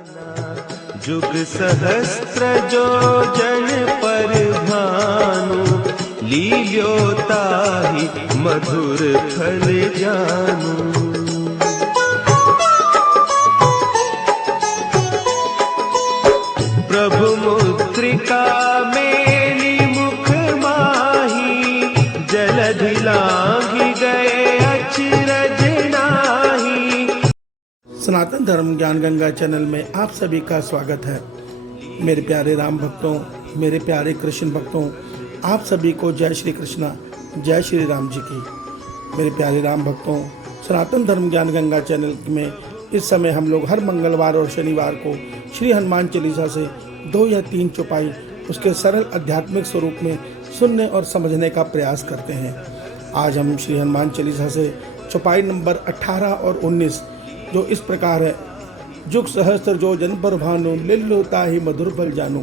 जुग सहस्त्र जो जन पर भानु, लील्योताहि मधुर फल जानू। प्रभु मुद्रिका मेली मुख माही, जलधि लांघि गए अचरज नाहि। सनातन धर्म ज्ञान गंगा चैनल में आप सभी का स्वागत है। मेरे प्यारे राम भक्तों, मेरे प्यारे कृष्ण भक्तों, आप सभी को जय श्री कृष्णा, जय श्री राम जी की। मेरे प्यारे राम भक्तों, सनातन धर्म ज्ञान गंगा चैनल में इस समय हम लोग हर मंगलवार और शनिवार को श्री हनुमान चालीसा से 2 या 3 चौपाई उसके सरल आध्यात्मिक स्वरूप में सुनने और समझने का प्रयास करते हैं। आज हम श्री हनुमान चालीसा से चौपाई नंबर 18 और 19 जो इस प्रकार है। जुग सहस्त्र जो जन पर भानु, लील्योताहि मधुर फल जानू।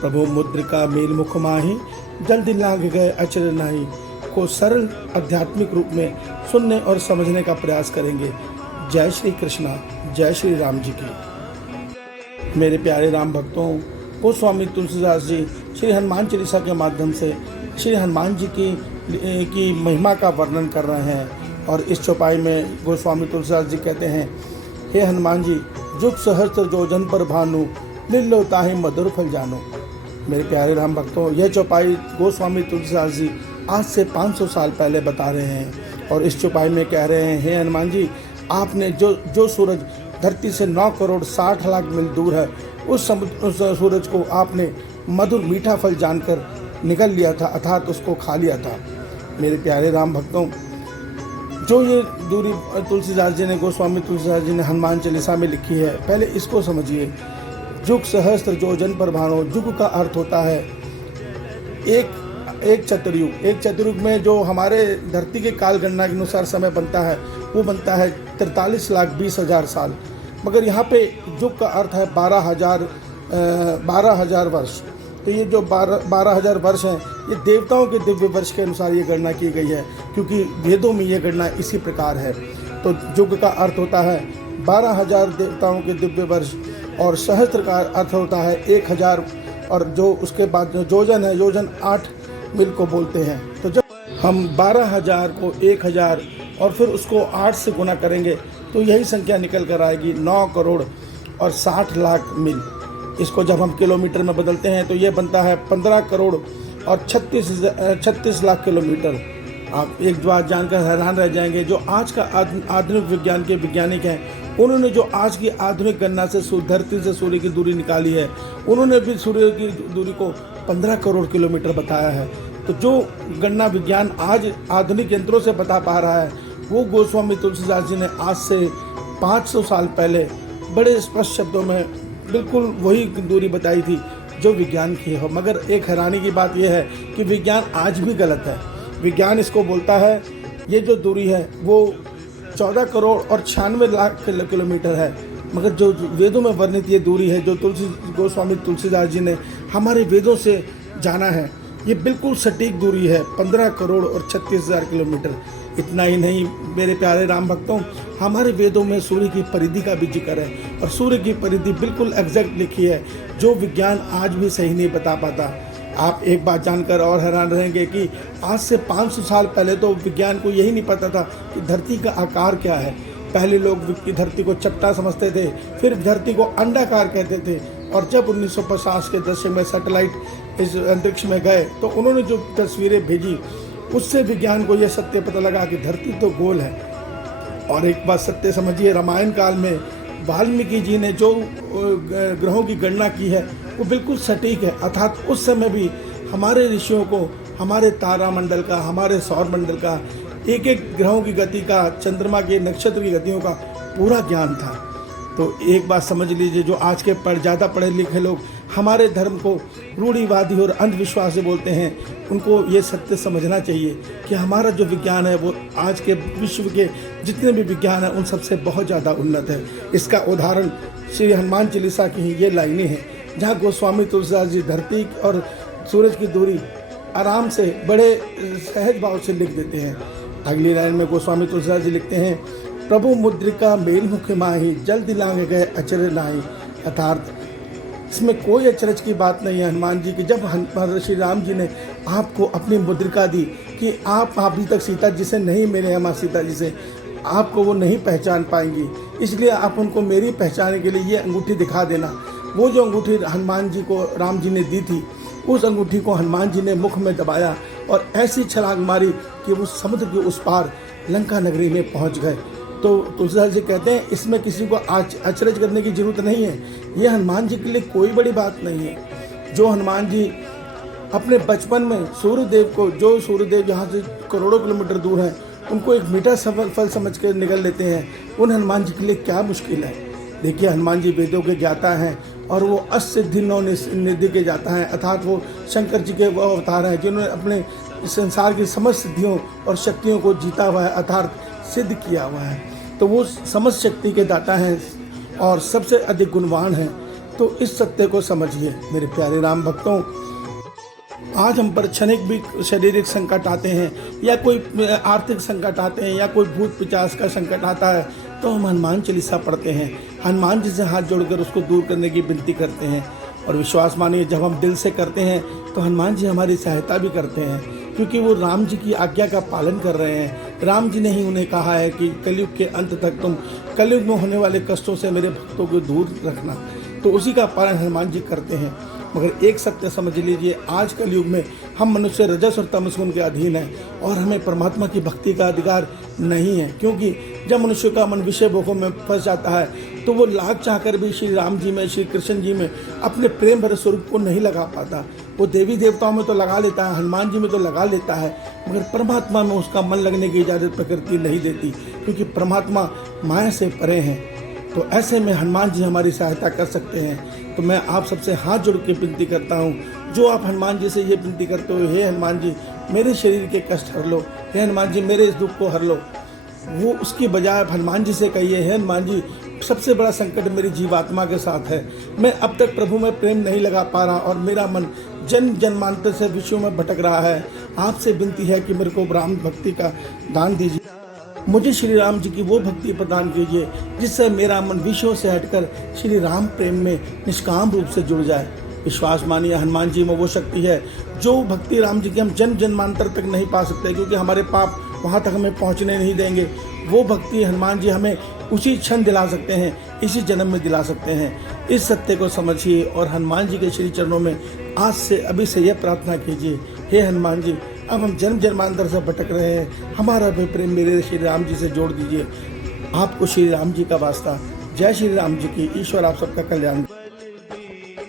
प्रभु मुद्रिका मेल मुख माही, जल्दी लांघ गए अचरज नाहि को सरल आध्यात्मिक रूप में सुनने और समझने का प्रयास करेंगे। जय श्री कृष्णा, जय श्री राम जी की। मेरे प्यारे राम भक्तों, गोस्वामी तुलसीदास जी श्री हनुमान चालीसा के माध्यम से श्री हनुमान जी की महिमा का वर्णन कर रहे हैं। और इस चौपाई में गोस्वामी तुलसीदास जी कहते हैं, हे हनुमान जी, जुग सहस्त्र जो जन पर भानु, लील्योताहि मधुर फल जानो। मेरे प्यारे राम भक्तों, यह चौपाई गोस्वामी तुलसीदास जी आज से 500 साल पहले बता रहे हैं। और इस चौपाई में कह रहे हैं, हे हनुमान जी, आपने जो सूरज धरती से 9 करोड़ 60 लाख मील दूर है, उस सूरज को आपने मधुर मीठा फल जानकर निगल लिया था, अर्थात उसको खा लिया था। मेरे प्यारे राम भक्तों, जो ये दूरी तुलसीदास जी ने, गोस्वामी तुलसीदास जी ने हनुमान चालीसा में लिखी है, पहले इसको समझिए। जुग सहस्त्र जो जन पर भानु, जुग का अर्थ होता है एक चतुर्युग। एक चतुर्युग में जो हमारे धरती के काल गणना के अनुसार समय बनता है, वो बनता है 43,20,000 साल। मगर यहाँ पे जुग का अर्थ है 12,000 वर्ष। तो ये जो 12,000 वर्ष हैं, ये देवताओं के दिव्य वर्ष के अनुसार ये गणना की गई है, क्योंकि वेदों में ये गणना इसी प्रकार है। तो जुग का अर्थ होता है 12,000 देवताओं के दिव्य वर्ष, और सहस्त्र का अर्थ होता है 1,000, और जो उसके बाद जो योजन है, योजन 8 मील को बोलते हैं। तो जब हम 12,000 को 1,000 और फिर उसको 8 से गुना करेंगे तो यही संख्या निकल कर आएगी 9 करोड़ और 60 लाख मील। इसको जब हम किलोमीटर में बदलते हैं तो ये बनता है 15 करोड़ और 36 लाख किलोमीटर। आप एक बात जानकर हैरान रह जाएंगे, जो आज का आधुनिक विज्ञान के वैज्ञानिक हैं, उन्होंने जो आज की आधुनिक गणना से धरती से सूर्य की दूरी निकाली है, उन्होंने भी सूर्य की दूरी को 15 करोड़ किलोमीटर बताया है। तो जो गणना विज्ञान आज आधुनिक यंत्रों से बता पा रहा है, वो गोस्वामी तुलसीदास जी ने आज से 500 साल पहले बड़े स्पष्ट शब्दों में बिल्कुल वही दूरी बताई थी जो विज्ञान की है। मगर एक हैरानी की बात यह है कि विज्ञान आज भी गलत है। विज्ञान इसको बोलता है ये जो दूरी है वो 14 करोड़ और 96 लाख किलोमीटर है। मगर जो वेदों में वर्णित ये दूरी है, जो गोस्वामी तुलसीदास जी ने हमारे वेदों से जाना है, ये बिल्कुल सटीक दूरी है, 15 करोड़ और 36,000 किलोमीटर। इतना ही नहीं मेरे प्यारे राम भक्तों, हमारे वेदों में सूर्य की परिधि का भी जिक्र है, और सूर्य की परिधि बिल्कुल एग्जैक्ट लिखी है, जो विज्ञान आज भी सही नहीं बता पाता। आप एक बात जानकर और हैरान रहेंगे कि आज से 500 साल पहले तो विज्ञान को यही नहीं पता था कि धरती का आकार क्या है। पहले लोग धरती को चपटा समझते थे, फिर धरती को अंडाकार कहते थे, और जब 1950 के दशक में सैटेलाइट इस अंतरिक्ष में गए तो उन्होंने जो तस्वीरें भेजी, उससे विज्ञान को यह सत्य पता लगा कि धरती तो गोल है। और एक बात सत्य समझिए, रामायण काल में वाल्मीकि जी ने जो ग्रहों की गणना की है वो बिल्कुल सटीक है, अर्थात उस समय भी हमारे ऋषियों को हमारे तारामंडल का, हमारे सौर मंडल का, एक एक ग्रहों की गति का, चंद्रमा के, नक्षत्र की गतियों का पूरा ज्ञान था। तो एक बात समझ लीजिए, जो आज के ज़्यादा पढ़े लिखे लोग हमारे धर्म को रूढ़िवादी और अंधविश्वास से बोलते हैं, उनको ये सत्य समझना चाहिए कि हमारा जो विज्ञान है वो आज के विश्व के जितने भी विज्ञान हैं उन सबसे बहुत ज़्यादा उन्नत है। इसका उदाहरण श्री हनुमान चालीसा की ही ये लाइनें हैं, जहाँ गोस्वामी तुलसीदास जी धरती और सूरज की दूरी आराम से बड़े सहज भाव से लिख देते हैं। अगली लाइन में गोस्वामी तुलसीदास जी लिखते हैं, प्रभु मुद्रिका मेल मुख माही, जल्दी लांग गए अचर नाही, अर्थात इसमें कोई अचरज की बात नहीं है हनुमान जी की। जब श्री राम जी ने आपको अपनी मुद्रिका दी कि आप अभी तक सीता जी से नहीं मिले हैं, माँ सीता जी से, आपको वो नहीं पहचान पाएंगी, इसलिए आप उनको मेरी पहचाने के लिए ये अंगूठी दिखा देना। वो जो अंगूठी हनुमान जी को राम जी ने दी थी, उस अंगूठी को हनुमान जी ने मुख में दबाया और ऐसी छलांग मारी कि वो समुद्र के उस पार लंका नगरी में पहुंच गए। तो तुलसीदास जी कहते हैं इसमें किसी को अचरज करने की जरूरत नहीं है। ये हनुमान जी के लिए कोई बड़ी बात नहीं है। जो हनुमान जी अपने बचपन में सूर्यदेव को, जो सूर्यदेव यहाँ से करोड़ों किलोमीटर दूर हैं, उनको एक मीठा फल समझ कर निकल लेते हैं, उन हनुमान जी के लिए क्या मुश्किल है। देखिए हनुमान जी वेदों के ज्ञाता हैं और वो अष्टसिद्धि नौ निधि के जाता है, अर्थात वो शंकर जी के वो अवतार हैं जिन्होंने अपने संसार की समस्त सिद्धियों और शक्तियों को जीता हुआ है, अर्थात सिद्ध किया हुआ है। तो वो समस्त शक्ति के दाता हैं और सबसे अधिक गुणवान हैं। तो इस सत्य को समझिए मेरे प्यारे राम भक्तों। आज हम पर क्षणिक भी शारीरिक संकट आते हैं या कोई आर्थिक संकट आते हैं या कोई भूत पिशाच का संकट आता है, तो हम हनुमान चालीसा पढ़ते हैं, हनुमान जी से हाथ जोड़कर उसको दूर करने की विनती करते हैं। और विश्वास मानिए जब हम दिल से करते हैं तो हनुमान जी हमारी सहायता भी करते हैं, क्योंकि वो राम जी की आज्ञा का पालन कर रहे हैं। राम जी ने ही उन्हें कहा है कि कलयुग के अंत तक तुम कलयुग में होने वाले कष्टों से मेरे भक्तों को दूर रखना, तो उसी का पालन हनुमान जी करते हैं। मगर एक सत्य समझ लीजिए, आज कलयुग में हम मनुष्य रजस और तमस गुण के अधीन हैं और हमें परमात्मा की भक्ति का अधिकार नहीं है, क्योंकि जब मनुष्य का मन विषय भोगों में फंस जाता है तो वो लाख चाहकर भी श्री राम जी में, श्री कृष्ण जी में अपने प्रेम भरे स्वरूप को नहीं लगा पाता। वो देवी देवताओं में तो लगा लेता है, हनुमान जी में तो लगा लेता है, मगर परमात्मा में उसका मन लगने की इजाज़त प्रकृति नहीं देती, क्योंकि परमात्मा माया से परे हैं। तो ऐसे में हनुमान जी हमारी सहायता कर सकते हैं। तो मैं आप सबसे हाथ जोड़ के विनती करता हूँ, जो आप हनुमान जी से ये विनती करते हो, हे हनुमान जी मेरे शरीर के कष्ट हर लो, हे हनुमान जी मेरे इस दुख को हर लो, वो उसकी बजाय हनुमान जी से कहिए, हे हनुमान जी सबसे बड़ा संकट मेरी जीवात्मा के साथ है, मैं अब तक प्रभु में प्रेम नहीं लगा पा रहा और मेरा मन जन्म जन्मांतर से विषयों में भटक रहा है। आपसे विनती है कि मेरे को राम भक्ति का दान दीजिए, मुझे श्री राम जी की वो भक्ति प्रदान कीजिए जिससे मेरा मन विषयों से हटकर श्री राम प्रेम में निष्काम रूप से जुड़ जाए। विश्वास मानिए हनुमान जी में वो शक्ति है जो भक्ति राम जी की हम जन्म जन्मांतर तक नहीं पा सकते, क्योंकि हमारे पाप वहाँ तक हमें पहुँचने नहीं देंगे। वो भक्ति हनुमान जी हमें उसी क्षण दिला सकते हैं, इसी जन्म में दिला सकते हैं। इस सत्य को समझिए और हनुमान जी के श्री चरणों में आज से अभी से यह प्रार्थना कीजिए, हे हनुमान जी अब हम जन्म जन्मांतर से भटक रहे हैं, हमारा भी प्रेम मेरे श्री राम जी से जोड़ दीजिए। आपको श्री राम जी का वास्ता। जय श्री राम जी की। ईश्वर आप सबका कल्याण।